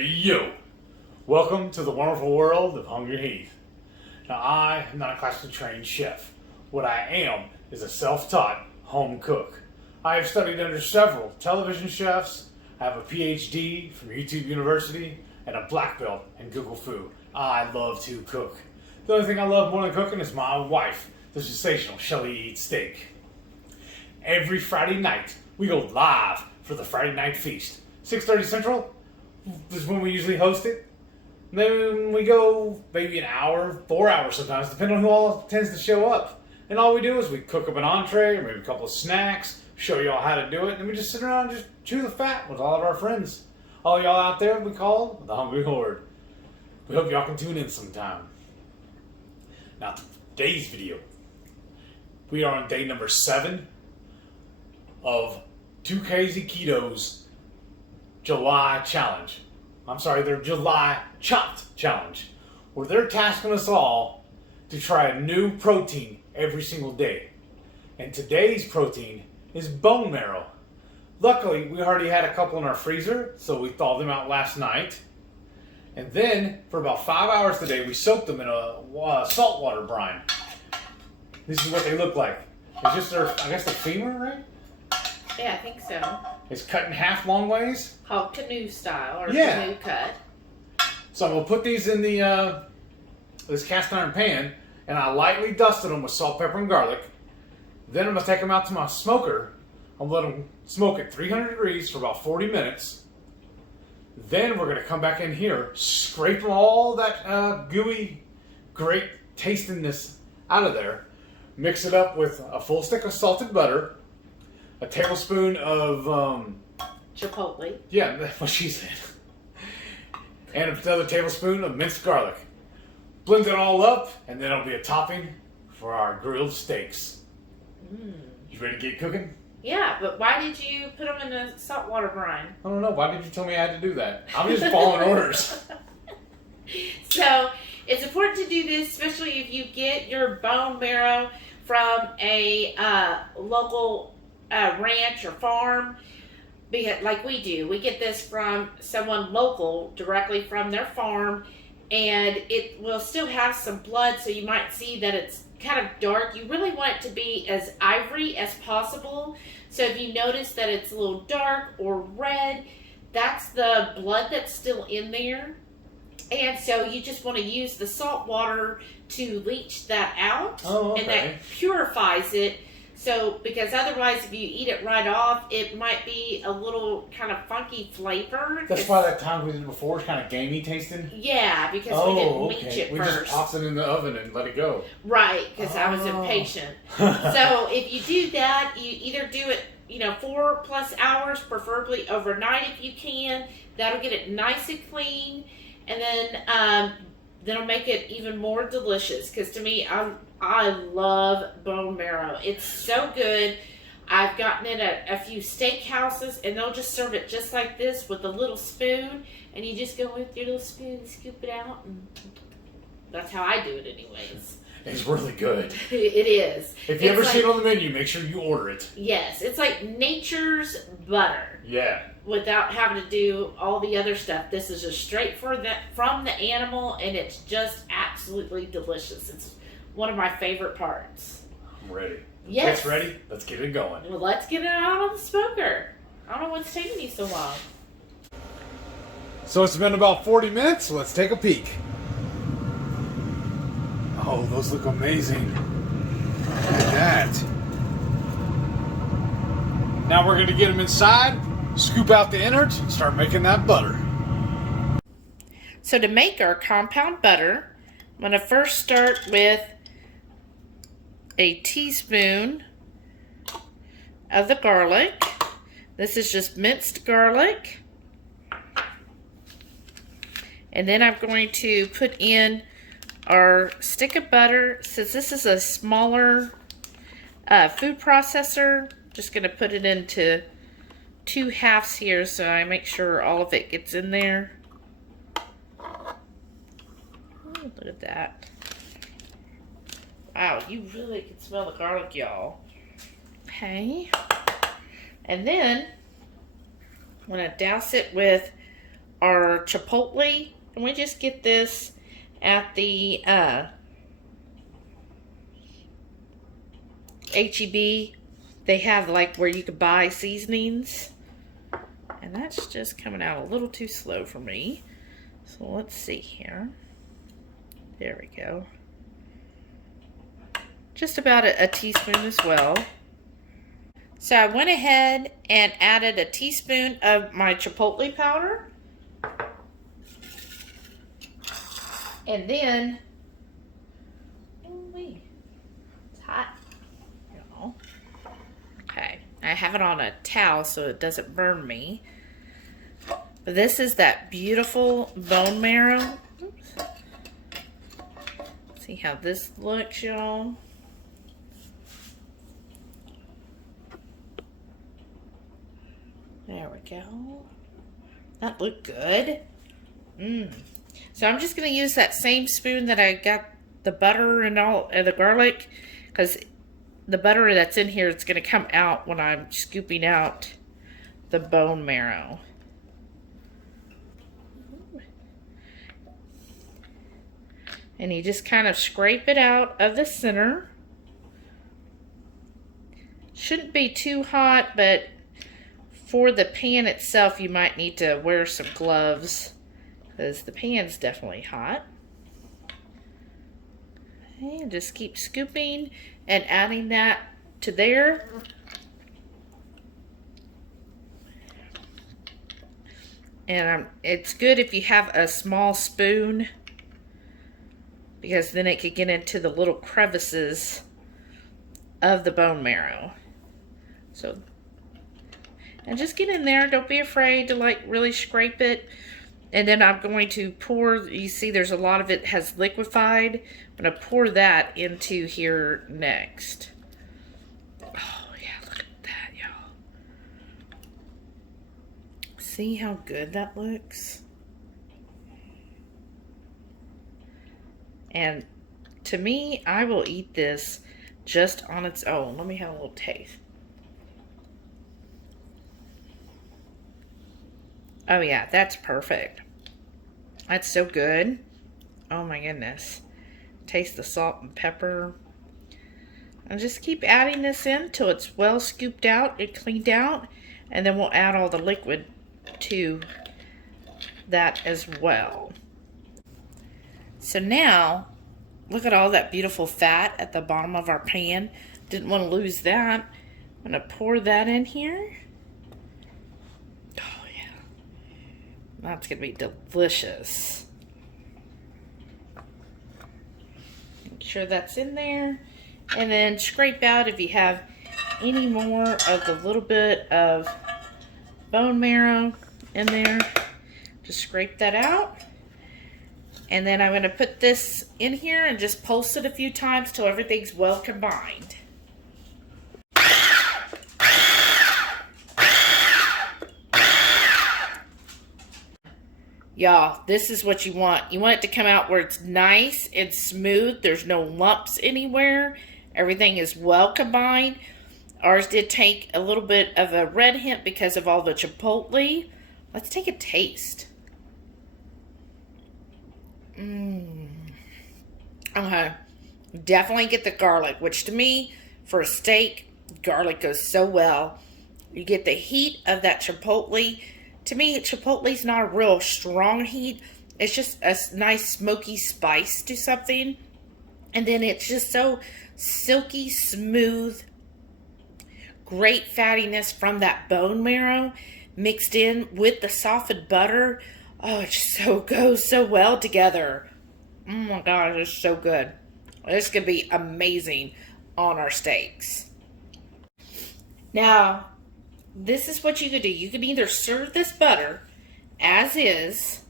Hey yo! Welcome to the wonderful world of HungryHeath. Now I am not a classically trained chef. What I am is a self-taught home cook. I have studied under several television chefs. I have a PhD from YouTube University and a black belt in Google Fu. I love to cook. The only thing I love more than cooking is my wife, the sensational Shelly eats steak. Every Friday night we go live for the Friday night feast. 6:30 Central. This is when we usually host it. And then we go maybe an hour, 4 hours sometimes, depending on who all tends to show up. And all we do is we cook up an entree, or maybe a couple of snacks, show y'all how to do it, and we just sit around and just chew the fat with all of our friends. All y'all out there we call the Hungry Horde. We hope y'all can tune in sometime. Now, today's video, we are on day number 7 of 2KZ Keto's July challenge. I'm sorry, their July Chopped challenge, where they're tasking us all to try a new protein every single day. And today's protein is bone marrow. Luckily, we already had a couple in our freezer, so we thawed them out last night. And then, for about 5 hours today, we soaked them in a saltwater brine. This is what they look like. It's just their, I guess, the femur, right? Yeah, I think so. It's cut in half long ways. Called canoe style or Yeah. canoe cut. So I'm going to put these in the this cast iron pan, and I lightly dusted them with salt, pepper, and garlic. Then I'm going to take them out to my smoker. I'm going to let them smoke at 300 degrees for about 40 minutes. Then we're going to come back in here, scrape all that gooey, great tastiness out of there, mix it up with a full stick of salted butter, a tablespoon of Chipotle. yeah, that's what she said. And another tablespoon of minced garlic. Blend it all up, and then it'll be a topping for our grilled steaks. You ready to get cooking? Yeah, but why did you put them in a saltwater brine? I don't know. Why did you tell me I had to do that? I'm just following orders. So, it's important to do this, especially if you get your bone marrow from a local ranch or farm. Like we do. We get this from someone local, directly from their farm, and it will still have some blood, so you might see that it's kind of dark. You really want it to be as ivory as possible. So if you notice that it's a little dark or red, that's the blood that's still in there. And so you just want to use the salt water to leach that out. Oh, okay. And that purifies it. So, because otherwise if you eat it right off, it might be a little kind of funky flavor. That's why that time we did before was kind of gamey tasting? Yeah, because we didn't bleach it we first. just popped it in the oven and let it go. Right, because I was impatient. So if you do that, you either do it, 4+ hours, preferably overnight if you can. That'll get it nice and clean, and then that'll make it even more delicious. Because to me, I love bone marrow. It's so good. I've gotten it at a few steakhouses, and they'll just serve it just like this with a little spoon, and you just go with your little spoon, scoop it out, and that's how I do it anyways. It's really good. It is. If you ever see it on the menu, make sure you order it. Yes, it's like nature's butter. Yeah. Without having to do all the other stuff. This is just straight from the animal, and it's just absolutely delicious. It's one of my favorite parts. I'm ready. Yes. It's ready. Let's get it going. Well, let's get it out on the smoker. I don't know what's taking me so long. So it's been about 40 minutes. So let's take a peek. Oh, those look amazing. Look at that. Now we're going to get them inside, scoop out the innards, and start making that butter. So to make our compound butter, I'm going to first start with a teaspoon of the garlic. This is just minced garlic. And then I'm going to put in our stick of butter. Since this is a smaller food processor, just going to put it into 2 halves here so I make sure all of it gets in there. Oh, look at that. Wow, you really can smell the garlic, y'all. Okay. And then I'm going to douse it with our Chipotle, and we just get this at the HEB. They have like where you could buy seasonings, and that's just coming out a little too slow for me. So let's see here. There we go. Just about a teaspoon as well. So I went ahead and added a teaspoon of my Chipotle powder. And then, it's hot. Okay, I have it on a towel so it doesn't burn me. But this is that beautiful bone marrow. Oops. See how this looks, y'all. There we go. That looked good. So I'm just going to use that same spoon that I got the butter and all, and the garlic, because the butter that's in here is going to come out when I'm scooping out the bone marrow. And you just kind of scrape it out of the center. Shouldn't be too hot, but for the pan itself, you might need to wear some gloves because the pan's definitely hot. And just keep scooping and adding that to there. And it's good if you have a small spoon, because then it could get into the little crevices of the bone marrow. So, and just get in there. Don't be afraid to like really scrape it. And then I'm going to pour, you see there's a lot of it has liquefied. I'm going to pour that into here next. Oh yeah, look at that, y'all. See how good that looks? And to me, I will eat this just on its own. Let me have a little taste. Oh yeah, that's perfect. That's so good. Oh my goodness. Taste the salt and pepper. And just keep adding this in till it's well scooped out and cleaned out. And then we'll add all the liquid to that as well. So now, look at all that beautiful fat at the bottom of our pan. Didn't want to lose that. I'm going to pour that in here. Oh yeah. That's going to be delicious. Make sure that's in there. And then scrape out if you have any more of the little bit of bone marrow in there. Just scrape that out. And then I'm going to put this in here and just pulse it a few times till everything's well combined. Y'all, this is what you want. You want it to come out where it's nice and smooth. There's no lumps anywhere. Everything is well combined. Ours did take a little bit of a red hint because of all the chipotle. Let's take a taste. Okay, definitely get the garlic, which to me, for a steak, garlic goes so well. You get the heat of that chipotle. To me, chipotle's not a real strong heat. It's just a nice smoky spice to something. And then it's just so silky smooth. Great fattiness from that bone marrow mixed in with the softened butter. Oh, it just goes so well together. Oh my God, it's so good. This could be amazing on our steaks. Now, this is what you could do. You can either serve this butter as is,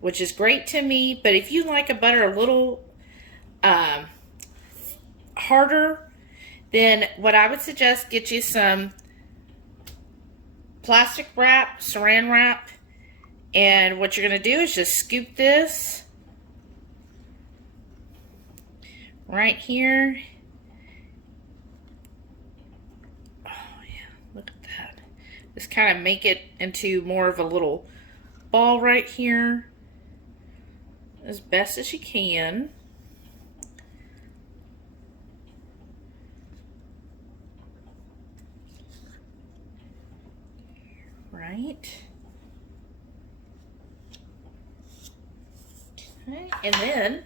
which is great to me, but if you like a butter a little harder, then what I would suggest, get you some plastic wrap, saran wrap, and what you're going to do is just scoop this right here. Oh yeah, look at that. Just kind of make it into more of a little ball right here as best as you can. Right. Okay. And then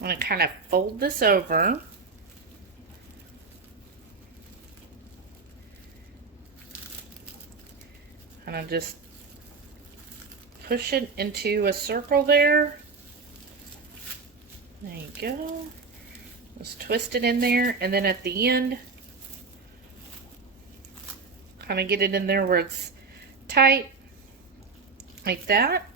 I'm going to kind of fold this over. And I just push it into a circle there. There you go. Just twist it in there, and then at the end, kind of get it in there where it's tight, like that.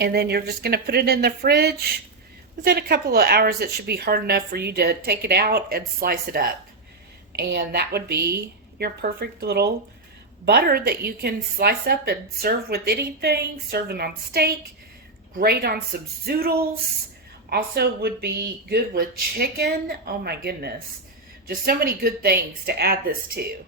And then you're just going to put it in the fridge. Within a couple of hours, it should be hard enough for you to take it out and slice it up. And that would be your perfect little butter that you can slice up and serve with anything. Serve it on steak, great on some zoodles. Also would be good with chicken. Oh my goodness. Just so many good things to add this to.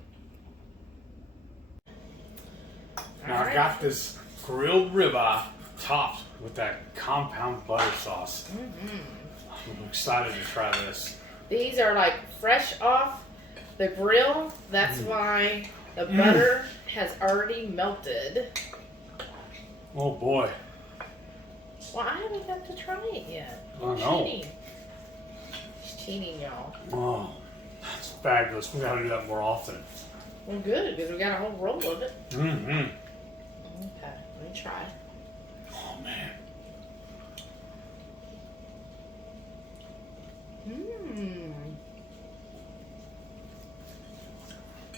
Now I got this grilled ribeye topped with that compound butter sauce. I'm excited to try this. These are like fresh off the grill. That's why the butter has already melted. Oh boy. Well, I haven't got to try it yet. I know. Cheating. It's cheating, y'all. Oh, that's fabulous. We gotta do that more often. Well, good, because we got a whole roll of it. Mm-hmm. Okay, let me try. Oh man. Mmm.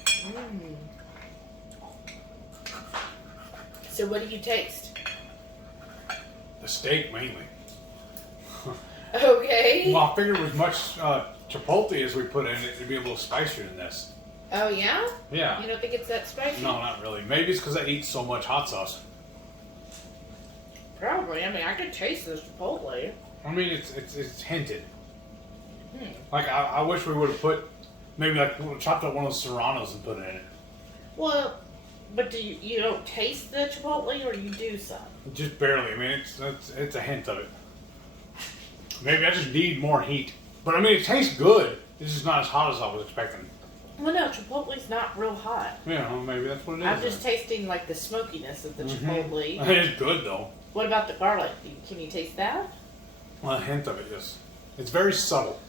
Mmm. So what do you taste? The steak mainly. Okay. Well, I figured with much chipotle as we put in it, it'd be a little spicier than this. Oh, yeah? Yeah. You don't think it's that spicy? No, not really. Maybe it's because I eat so much hot sauce. Probably. I mean, I could taste this Chipotle. I mean, it's hinted. Like, I wish we would have put, maybe like chopped up one of those serranos and put it in it. Well, but do you don't taste the Chipotle, or you do some? Just barely. I mean, it's a hint of it. Maybe I just need more heat. But I mean, it tastes good. It's just not as hot as I was expecting. Well, no, Chipotle's not real hot. Yeah, well, maybe that's what it is. I'm just tasting like the smokiness of the Chipotle. It is good though. What about the garlic? Can you taste that? Well, a hint of it, yes. It's very subtle.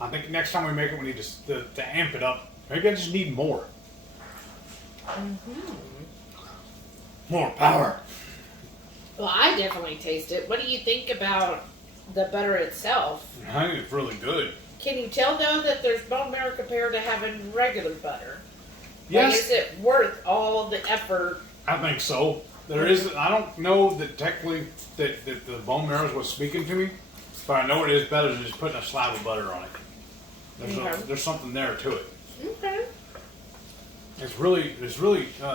I think next time we make it, we need to amp it up. Maybe I just need more. More power. Well, I definitely taste it. What do you think about the butter itself? I think it's really good. Can you tell, though, that there's bone marrow compared to having regular butter? Yes. Like, is it worth all the effort? I think so. There is. I don't know that technically that the bone marrow is what's speaking to me, but I know it is better than just putting a slab of butter on it. There's something there to it. Okay. It's really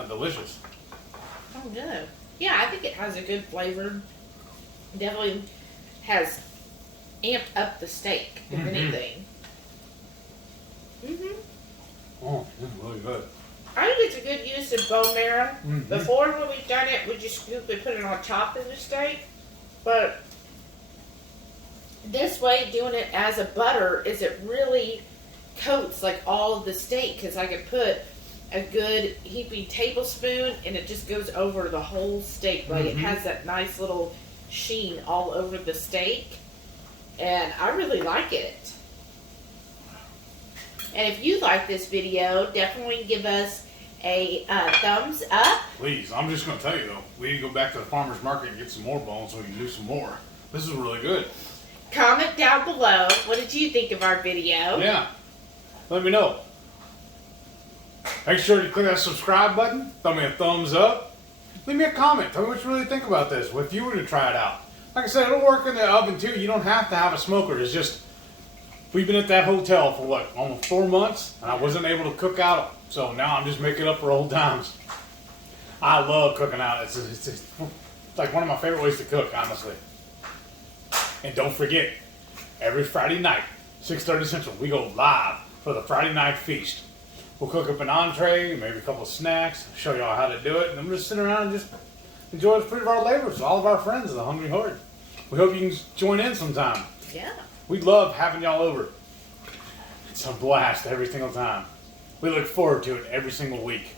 delicious. Oh, good. Yeah, I think it has a good flavor. Definitely has amped up the steak, if anything. Oh, it's really good. I think it's a good use of bone marrow. Before, when we've done it, we just scoop and put it on top of the steak. But this way, doing it as a butter, is it really coats like all of the steak, because I could put a good heaping tablespoon and it just goes over the whole steak. Like it has that nice little sheen all over the steak, and I really like it. And if you like this video, definitely give us a thumbs up. Please, I'm just going to tell you though, we need to go back to the farmer's market and get some more bones so we can do some more. This is really good. Comment down below, what did you think of our video? Yeah. Let me know. Make sure to click that subscribe button. Throw me a thumbs up. Leave me a comment. Tell me what you really think about this. If you were to try it out. Like I said, it'll work in the oven too. You don't have to have a smoker. It's just, we've been at that hotel for what, almost 4 months? And I wasn't able to cook out. So now I'm just making up for old times. I love cooking out. It's like one of my favorite ways to cook, honestly. And don't forget, every Friday night, 6:30 Central, we go live for the Friday night feast We'll cook up an entree, maybe a couple of snacks, show y'all how to do it, and then we'll just sit around and just enjoy the fruit of our labors with all of our friends of the Hungry Horde. We hope you can join in sometime. Yeah. We love having y'all over. It's a blast every single time. We look forward to it every single week.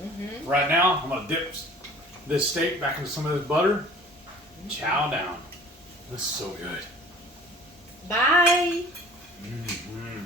Mm-hmm. Right now, I'm going to dip this steak back into some of this butter. Chow down. This is so good. Bye. Mm-hmm.